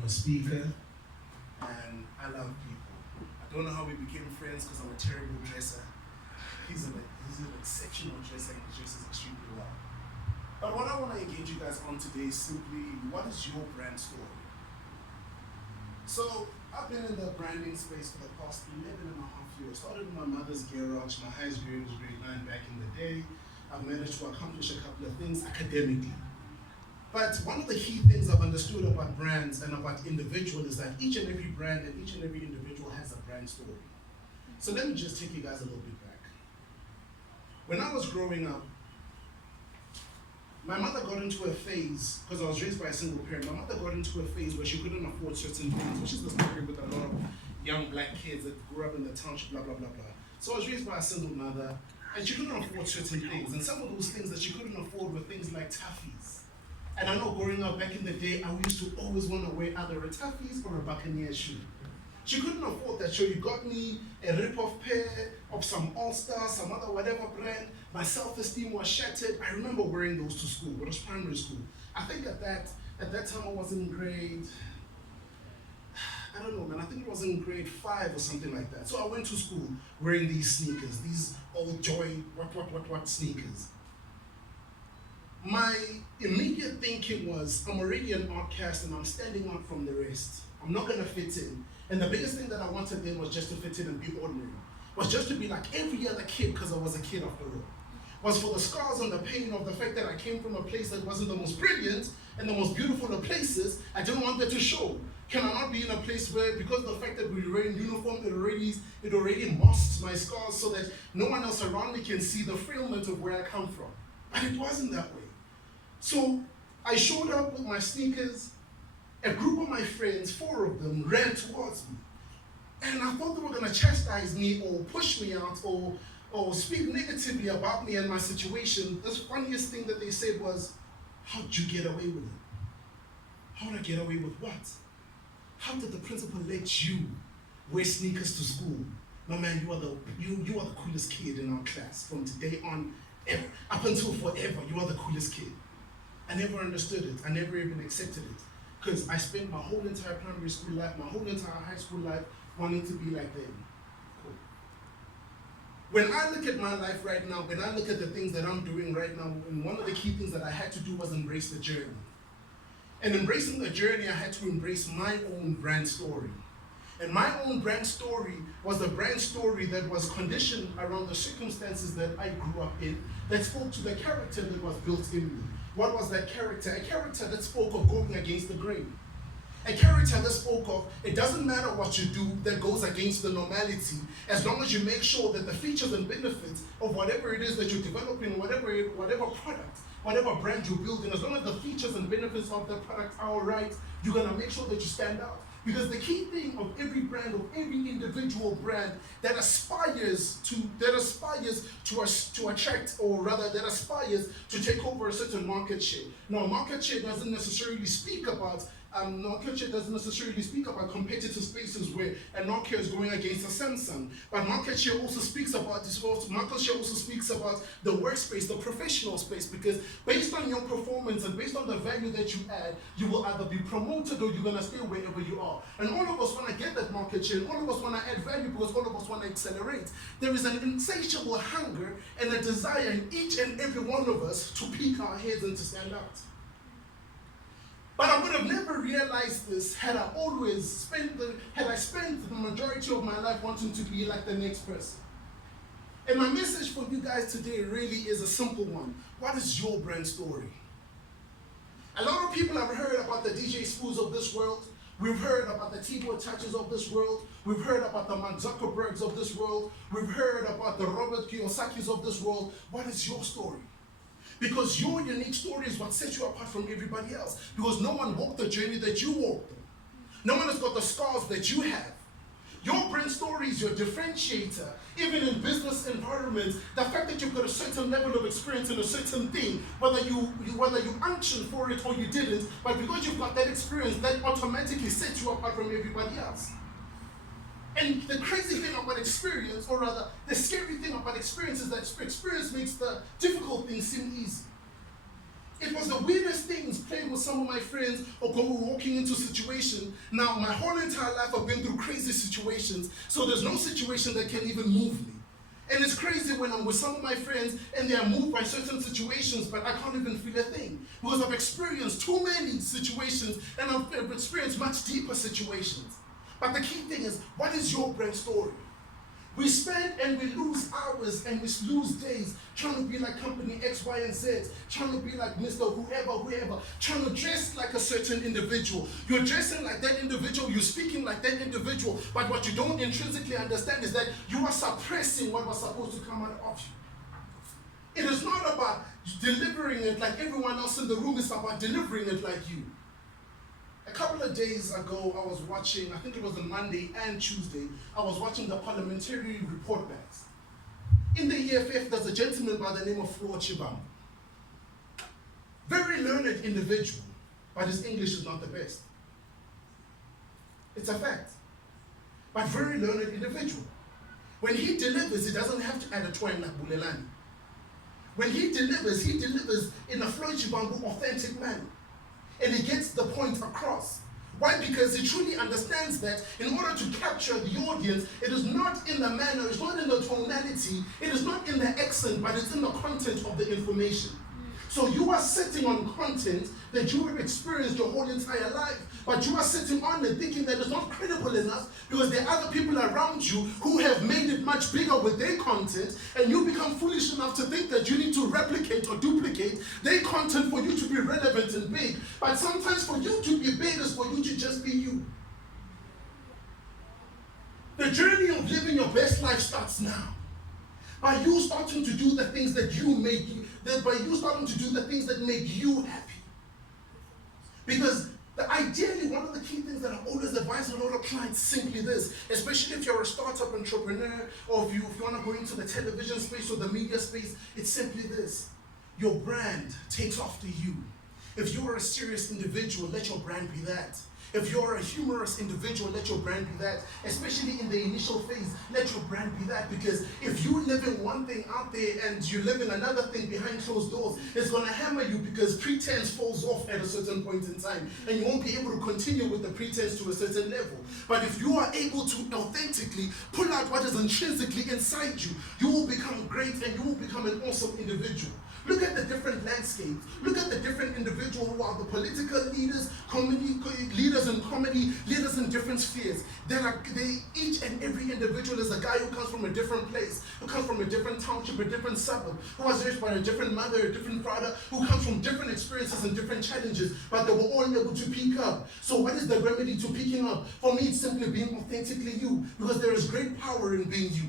I'm a speaker, and I love people. I don't know how we became friends because I'm a terrible dresser. He's an exceptional dresser and he dresses extremely well. But what I want to engage you guys on today is simply, what is your brand story? So I've been in the branding space for the past 11 and a half years. Started in my mother's garage. My highest grade was grade 9 back in the day. I've managed to accomplish a couple of things academically. But one of the key things I've understood about brands and about individuals is that each and every brand and each and every individual has a brand story. So let me just take you guys a little bit back. When I was growing up, my mother got into a phase, because I was raised by a single parent, my mother got into a phase where she couldn't afford certain things, which is the story with a lot of young black kids that grew up in the township, blah, blah, blah, blah. So I was raised by a single mother, and she couldn't afford certain things. And some of those things that she couldn't afford were things like toughies. And I know growing up back in the day, I used to always want to wear either a toughies or a Buccaneer shoe. She couldn't afford that, so you got me a rip-off pair of some All-Star, some other whatever brand. My self-esteem was shattered. I remember wearing those to school. It was primary school. I think at that time I was in grade, I don't know, man. I think it was in grade 5 or something like that. So I went to school wearing these sneakers, these old Joy, what sneakers. My immediate thinking was, I'm already an outcast and I'm standing out from the rest. I'm not gonna fit in. And the biggest thing that I wanted then was just to fit in and be ordinary. Was just to be like every other kid, because I was a kid after all. Was for the scars and the pain of the fact that I came from a place that wasn't the most brilliant and the most beautiful of places. I didn't want that to show. Can I not be in a place where, because of the fact that we were in uniform, it already masks my scars so that no one else around me can see the frailment of where I come from. But it wasn't that way. So I showed up with my sneakers. A group of my friends, 4 of them, ran towards me. And I thought they were gonna chastise me or push me out or speak negatively about me and my situation. The funniest thing that they said was, how'd you get away with it? How'd I get away with what? How did the principal let you wear sneakers to school? My man, you are the coolest kid in our class from today on, up until forever, you are the coolest kid. I never understood it. I never even accepted it. Because I spent my whole entire primary school life, my whole entire high school life wanting to be like them. Cool. When I look at my life right now, when I look at the things that I'm doing right now, and one of the key things that I had to do was embrace the journey. And embracing the journey, I had to embrace my own brand story. And my own brand story was the brand story that was conditioned around the circumstances that I grew up in, that spoke to the character that was built in me. What was that character? A character that spoke of going against the grain. A character that spoke of, it doesn't matter what you do that goes against the normality, as long as you make sure that the features and benefits of whatever it is that you're developing, whatever product, whatever brand you're building, as long as the features and benefits of the product are all right, you're gonna make sure that you stand out. Because the key thing of every brand, of every individual brand that aspires to attract, or rather that aspires to take over a certain market share. Now, market share doesn't necessarily speak about competitive spaces where a Nokia is going against a Samsung. But market share also speaks about the workspace, the professional space, because based on your performance and based on the value that you add, you will either be promoted or you're gonna stay wherever you are. And all of us want to get that market share, and all of us want to add value because all of us want to accelerate. There is an insatiable hunger and a desire in each and every one of us to peak our heads and to stand out. But I would have never realized this had I spent the majority of my life wanting to be like the next person. And my message for you guys today really is a simple one. What is your brand story? A lot of people have heard about the DJ Spools of this world. We've heard about the T-Boy Touches of this world. We've heard about the Mark Zuckerbergs of this world. We've heard about the Robert Kiyosaki's of this world. What is your story? Because your unique story is what sets you apart from everybody else. Because no one walked the journey that you walked. No one has got the scars that you have. Your brand story is your differentiator. Even in business environments, the fact that you've got a certain level of experience in a certain thing, whether you unctioned for it or you didn't, but because you've got that experience, that automatically sets you apart from everybody else. And the crazy thing about experience, or rather, the scary thing about experience, is that experience makes the difficult things seem easy. It was the weirdest things, playing with some of my friends or walking into situations. Now, my whole entire life I've been through crazy situations, so there's no situation that can even move me. And it's crazy when I'm with some of my friends and they are moved by certain situations, but I can't even feel a thing. Because I've experienced too many situations and I've experienced much deeper situations. But the key thing is, what is your brand story? We spend and we lose hours and we lose days trying to be like company X, Y, and Z, trying to be like Mr. Whoever, trying to dress like a certain individual. You're dressing like that individual, you're speaking like that individual, but what you don't intrinsically understand is that you are suppressing what was supposed to come out of you. It is not about delivering it like everyone else in the room, it's about delivering it like you. A couple of days ago, I was watching, I think it was a Monday and Tuesday, I was watching the parliamentary report backs. In the EFF, there's a gentleman by the name of Flo Chibam. Very learned individual, but his English is not the best. It's a fact. But very learned individual. When he delivers, he doesn't have to add a twang like Bulelani. When he delivers in a Flo Chibam authentic manner. And he gets the point across. Why? Because he truly understands that in order to capture the audience, it is not in the manner, it's not in the tonality, it is not in the accent, but it's in the content of the information. So you are sitting on content that you have experienced your whole entire life, but you are sitting on it thinking that it's not credible enough because there are other people around you who have made it much bigger with their content, and you become foolish enough to think that you need to replicate or duplicate their content for you to be relevant and big. But sometimes for you to be big is for you to just be you. The journey of living your best life starts now. By you starting to do the things that by you starting to do the things that make you happy. Because ideally, one of the key things that I always advise a lot of clients is simply this, especially if you're a startup entrepreneur or if you want to go into the television space or the media space, it's simply this. Your brand takes after you. If you are a serious individual, let your brand be that. If you're a humorous individual, let your brand be that. Especially in the initial phase, let your brand be that. Because if you live in one thing out there and you live in another thing behind closed doors, it's going to hammer you because pretense falls off at a certain point in time. And you won't be able to continue with the pretense to a certain level. But if you are able to authentically pull out what is intrinsically inside you, you will become great and you will become an awesome individual. Look at the different landscapes. Look at the different individuals who are the political leaders, leaders in comedy, leaders in different spheres. Each and every individual is a guy who comes from a different place, who comes from a different township, a different suburb, who was raised by a different mother, a different father, who comes from different experiences and different challenges, but they were all able to pick up. So what is the remedy to picking up? For me, it's simply being authentically you, because there is great power in being you.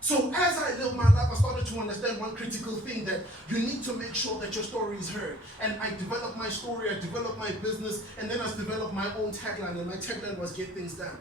So as I lived my life, I started to understand one critical thing, that you need to make sure that your story is heard. And I developed my story, I developed my business, and then I developed my own tagline, and my tagline was get things done.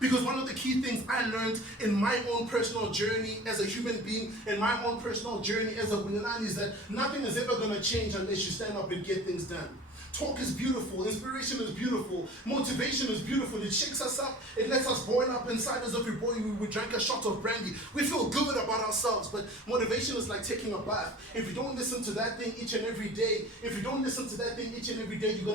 Because one of the key things I learned in my own personal journey as a human being, in my own personal journey as a Bulelani, is that nothing is ever going to change unless you stand up and get things done. Talk is beautiful, inspiration is beautiful, motivation is beautiful, it shakes us up, it lets us boil up inside as if we drank a shot of brandy. We feel good about ourselves, but motivation is like taking a bath. If you don't listen to that thing each and every day, you're going to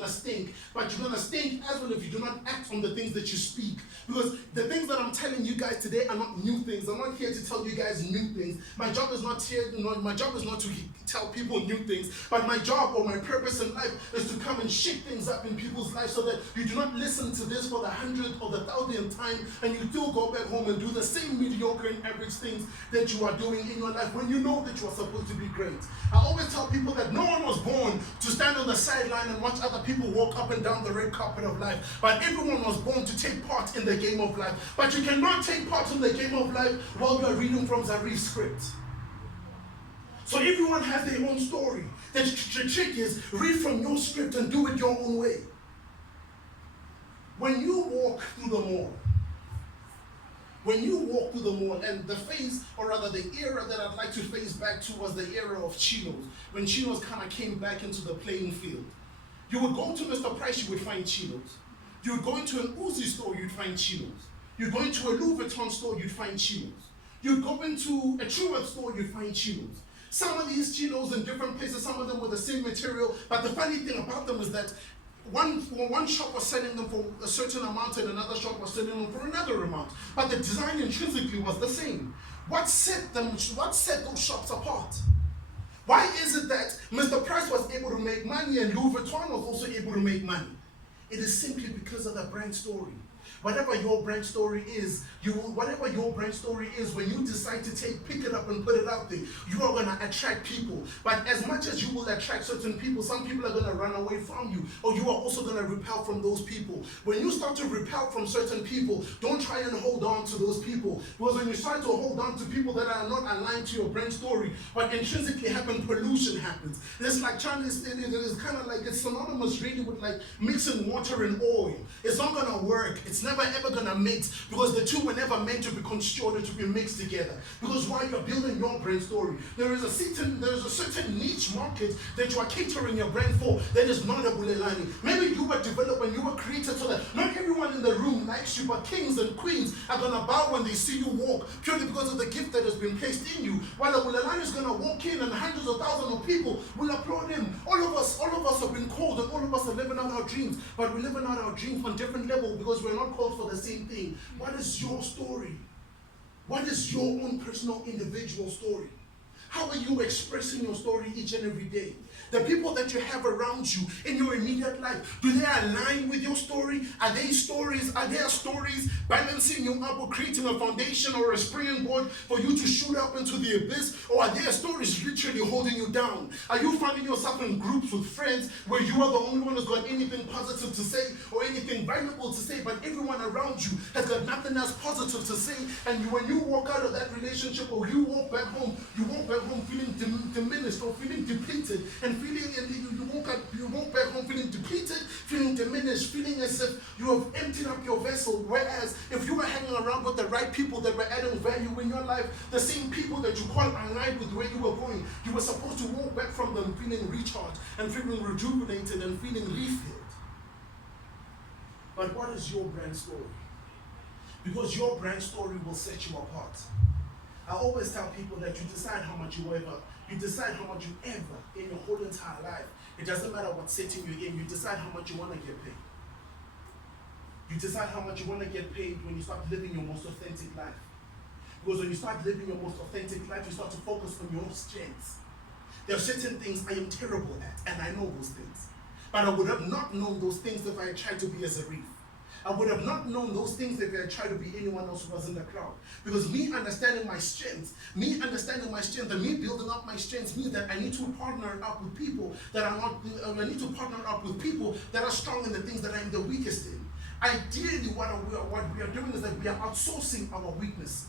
stink. But you're going to stink as well if you do not act on the things that you speak. Because the things that I'm telling you guys today are not new things. I'm not here to tell you guys new things. My job is not to tell people new things, but my job or my purpose in life is to come and shake things up in people's lives so that you do not listen to this for the 100th or the 1000th time and you still go back home and do the same mediocre and average things that you are doing in your life when you know that you are supposed to be great. I always tell people that no one was born to stand on the sideline and watch other people walk up and down the red carpet of life, but everyone was born to take part in the game of life. But you cannot take part in the game of life while you are reading from ZRF script. So everyone has their own story. The trick is read from your script and do it your own way. When you walk through the mall, and the phase, or rather the era that I'd like to phase back to was the era of chinos, when chinos kind of came back into the playing field. You would go to Mr. Price, you would find chinos. You would go into an Uzi store, you'd find chinos. You'd go into a Louis Vuitton store, you'd find chinos. You'd go into a Truworth store, you'd find chinos. Some of these chinos in different places, some of them were the same material, but the funny thing about them is that one shop was selling them for a certain amount and another shop was selling them for another amount. But the design intrinsically was the same. What set those shops apart? Why is it that Mr. Price was able to make money and Louis Vuitton was also able to make money? It is simply because of the brand story. Whatever your brand story is, when you decide to pick it up and put it out there, you are going to attract people. But as much as you will attract certain people, some people are going to run away from you, or you are also going to repel from those people. When you start to repel from certain people, don't try and hold on to those people. Because when you start to hold on to people that are not aligned to your brand story, what intrinsically happens, pollution happens. It's like it's kind of like, it's synonymous really with like mixing water and oil. It's not going to work. It's never ever gonna mix, because the two were never meant to be conjoined, to be mixed together. Because while you're building your brand story, there is a certain niche market that you are catering your brand for that is not a Bulelani. Maybe you were developed and you were created so that not everyone in the room likes you, but kings and queens are gonna bow when they see you walk, purely because of the gift that has been placed in you. While a Bulelani is gonna walk in and hundreds of thousands of people will applaud him. All of us have been called, and all of us are living out our dreams, but we're living out our dreams on different levels because we're not called for the same thing. What is your story? What is your own personal individual story? How are you expressing your story each and every day? The people that you have around you in your immediate life, do they align with your story? Are their stories balancing you up or creating a foundation or a springboard for you to shoot up into the abyss? Or are their stories literally holding you down? Are you finding yourself in groups with friends where you are the only one who's got anything positive to say or anything valuable to say, but everyone around you has got nothing else positive to say? And when you walk out of that relationship, or you walk back home feeling diminished or feeling depleted, and you walk back home feeling depleted, feeling diminished, feeling as if you have emptied up your vessel. Whereas if you were hanging around with the right people that were adding value in your life, the same people that you call aligned with where you were going, you were supposed to walk back from them feeling recharged and feeling rejuvenated and feeling refilled. But what is your brand story? Because your brand story will set you apart. I always tell people that you decide how much you ever in your whole entire life. It doesn't matter what setting you're in, you decide how much you want to get paid. You decide how much you want to get paid when you start living your most authentic life. Because when you start living your most authentic life, you start to focus on your strengths. There are certain things I am terrible at, and I know those things. But I would have not known those things if I had tried to be a ZRF. I would have not known those things if I had tried to be anyone else who was in the crowd. Because me understanding my strengths and me building up my strengths means that I need to partner up with people that are not, I need to partner up with people that are strong in the things that I'm the weakest in. Ideally, what we are doing is that we are outsourcing our weaknesses.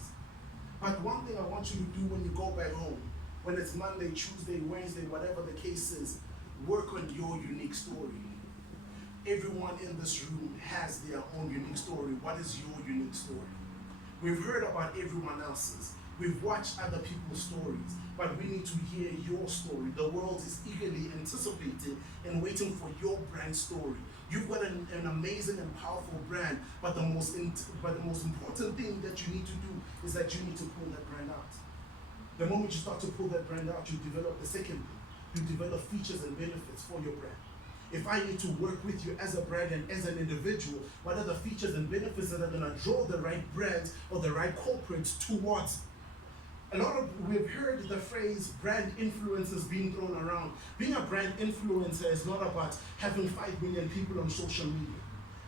But one thing I want you to do when you go back home, when it's Monday, Tuesday, Wednesday, whatever the case is, work on your unique story. Everyone in this room has their own unique story. What is your unique story? We've heard about everyone else's. We've watched other people's stories, but we need to hear your story. The world is eagerly anticipating and waiting for your brand story. You've got an amazing and powerful brand, but the most important thing that you need to do is that you need to pull that brand out. The moment you start to pull that brand out, you develop the second thing. You develop features and benefits for your brand. If I need to work with you as a brand and as an individual, what are the features and benefits that are going to draw the right brands or the right corporates towards? We've heard the phrase brand influencers being thrown around. Being a brand influencer is not about having 5 million people on social media.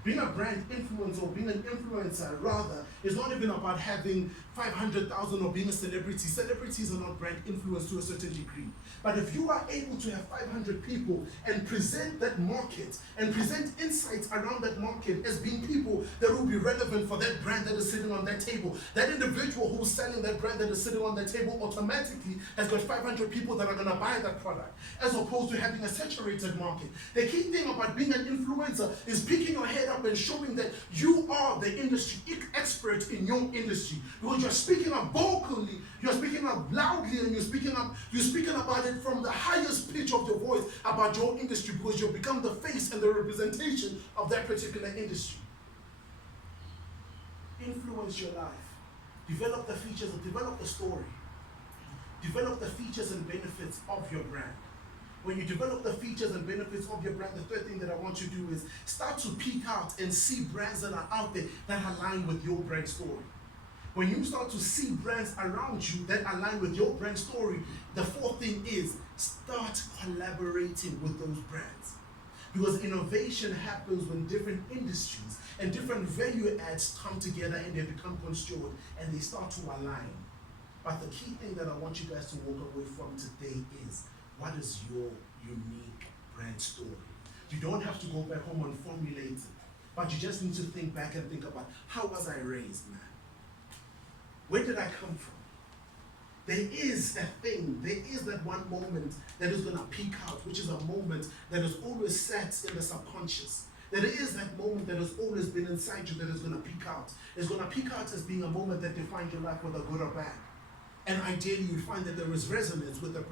Being a brand influencer or being an influencer, rather, is not even about having 500,000 or being a celebrity. Celebrities are not brand influence to a certain degree. But if you are able to have 500 people and present that market and present insights around that market as being people that will be relevant for that brand that is sitting on that table, that individual who's selling that brand that is sitting on that table automatically has got 500 people that are going to buy that product, as opposed to having a saturated market. The key thing about being an influencer is picking your head up and showing that you are the industry expert in your industry, because you're speaking up vocally, you're speaking up loudly, and you're speaking about it from the highest pitch of your voice about your industry, because you've become the face and the representation of that particular industry. Influence your life, develop the features, develop the story. develop the features and benefits of your brand. When you develop the features and benefits of your brand, the third thing that I want you to do is start to peek out and see brands that are out there that align with your brand story. When you start to see brands around you that align with your brand story, the fourth thing is start collaborating with those brands. Because innovation happens when different industries and different value adds come together and they become constituent and they start to align. But the key thing that I want you guys to walk away from today is, what is your unique brand story? You don't have to go back home and formulate it, but you just need to think back and think about, how was I raised, man? Where did I come from? There is a thing, there is that one moment that is going to peak out, which is a moment that is always set in the subconscious. There is that moment that has always been inside you that is going to peak out. It's going to peak out as being a moment that defines your life, whether good or bad. And ideally, you find that there is resonance with that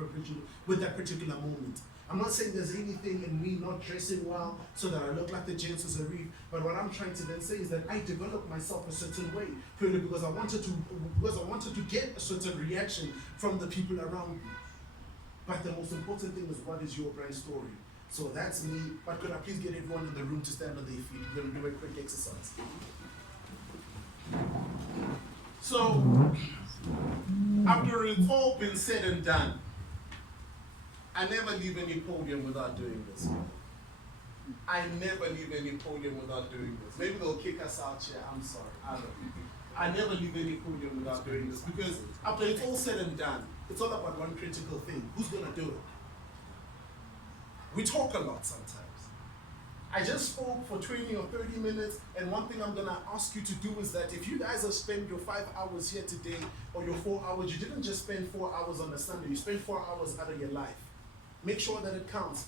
particular moment. I'm not saying there's anything in me not dressing well so that I look like the gents as a reef, but what I'm trying to then say is that I developed myself a certain way, purely because I wanted to get a certain reaction from the people around me. But the most important thing is, what is your brand story? So that's me, but could I please get everyone in the room to stand on their feet? We're going to do a quick exercise. So, after it's all been said and done, I never leave any podium without doing this. I never leave any podium without doing this. Maybe they'll kick us out here, I'm sorry, I don't know. I never leave any podium without doing this, because after it's all said and done, it's all about one critical thing. Who's gonna do it? We talk a lot sometimes. I just spoke for 20 or 30 minutes, and one thing I'm gonna ask you to do is that if you guys have spent your 5 hours here today, or your 4 hours, you didn't just spend 4 hours on a Sunday, you spent 4 hours out of your life. Make sure that it counts,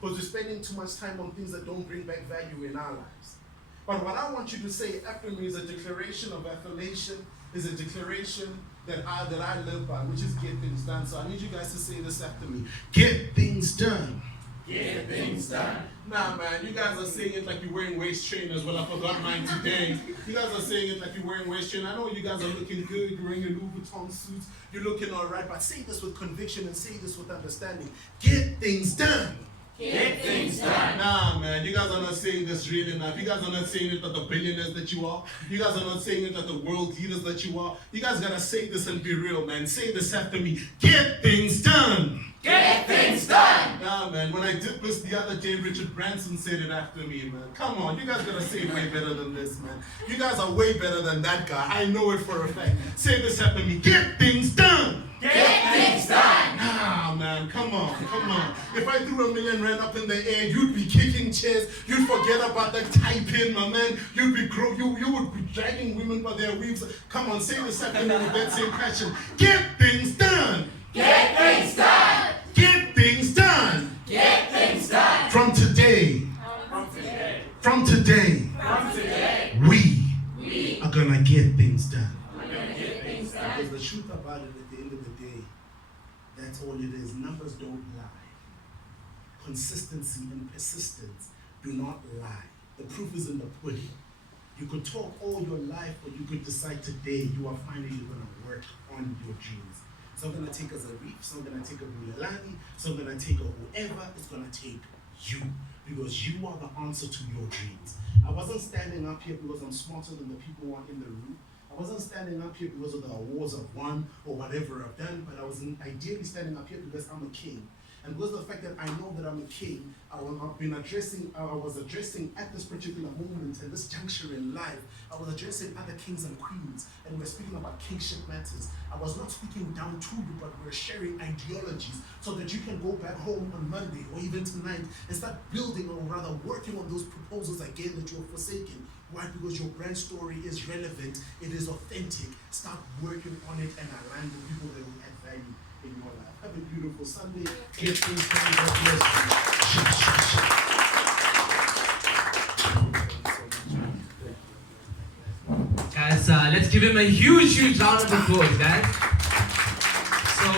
because you're spending too much time on things that don't bring back value in our lives. But what I want you to say after me is a declaration of affirmation, is a declaration that I live by, which is get things done. So I need you guys to say this after me. Get things done. Get things done. Nah, man, you guys are saying it like you're wearing waist trainers. Well, I forgot mine today. You guys are saying it like you're wearing waist trainers. I know you guys are looking good. You're wearing your Louis Vuitton suits. You're looking all right. But say this with conviction and say this with understanding. Get things done. Get things done. Nah, man, you guys are not saying this really enough. You guys are not saying it like the billionaires that you are. You guys are not saying it like the world leaders that you are. You guys gotta say this and be real, man. Say this after me. Get things done. Get things done. Nah, man, when I did this the other day, Richard Branson said it after me, man. Come on, you guys gotta say it way better than this, man. You guys are way better than that guy. I know it for a fact. Say this after me. Get things done. Get things done. Nah, man, come on, come on. If I threw R1 million up in the air, you'd be kicking chairs. You'd forget about the typing, my man. You would be dragging women by their weaves. Come on, say this after me with that same passion. Get things done. Get things done. Get things done. Get things done. From today, From today. from today, From today. we are gonna get things done. We're gonna get things done. Because the truth about it, at the end of the day, that's all it is. Numbers don't lie. Consistency and persistence do not lie. The proof is in the pudding. You could talk all your life, but you could decide today you are finally going to work on your dreams. So I'm going to take a Zarif, so I'm going to take a Bulelani, so I'm going to take a whoever is going to take you. Because you are the answer to your dreams. I wasn't standing up here because I'm smarter than the people who are in the room. I wasn't standing up here because of the awards I've won or whatever I've done, but I was ideally standing up here because I'm a king. And because of the fact that I know that I'm a king, I was addressing at this particular moment and this juncture in life, I was addressing other kings and queens, and we're speaking about kingship matters. I was not speaking down to you, but we're sharing ideologies so that you can go back home on Monday or even tonight and start building, or rather working on those proposals again that you're forsaken. Why? Because your brand story is relevant, it is authentic. Start working on it and align with people that will add value in your life. Have a beautiful Sunday. Get things done. God bless you. Guys, let's give him a huge round of applause, guys. So,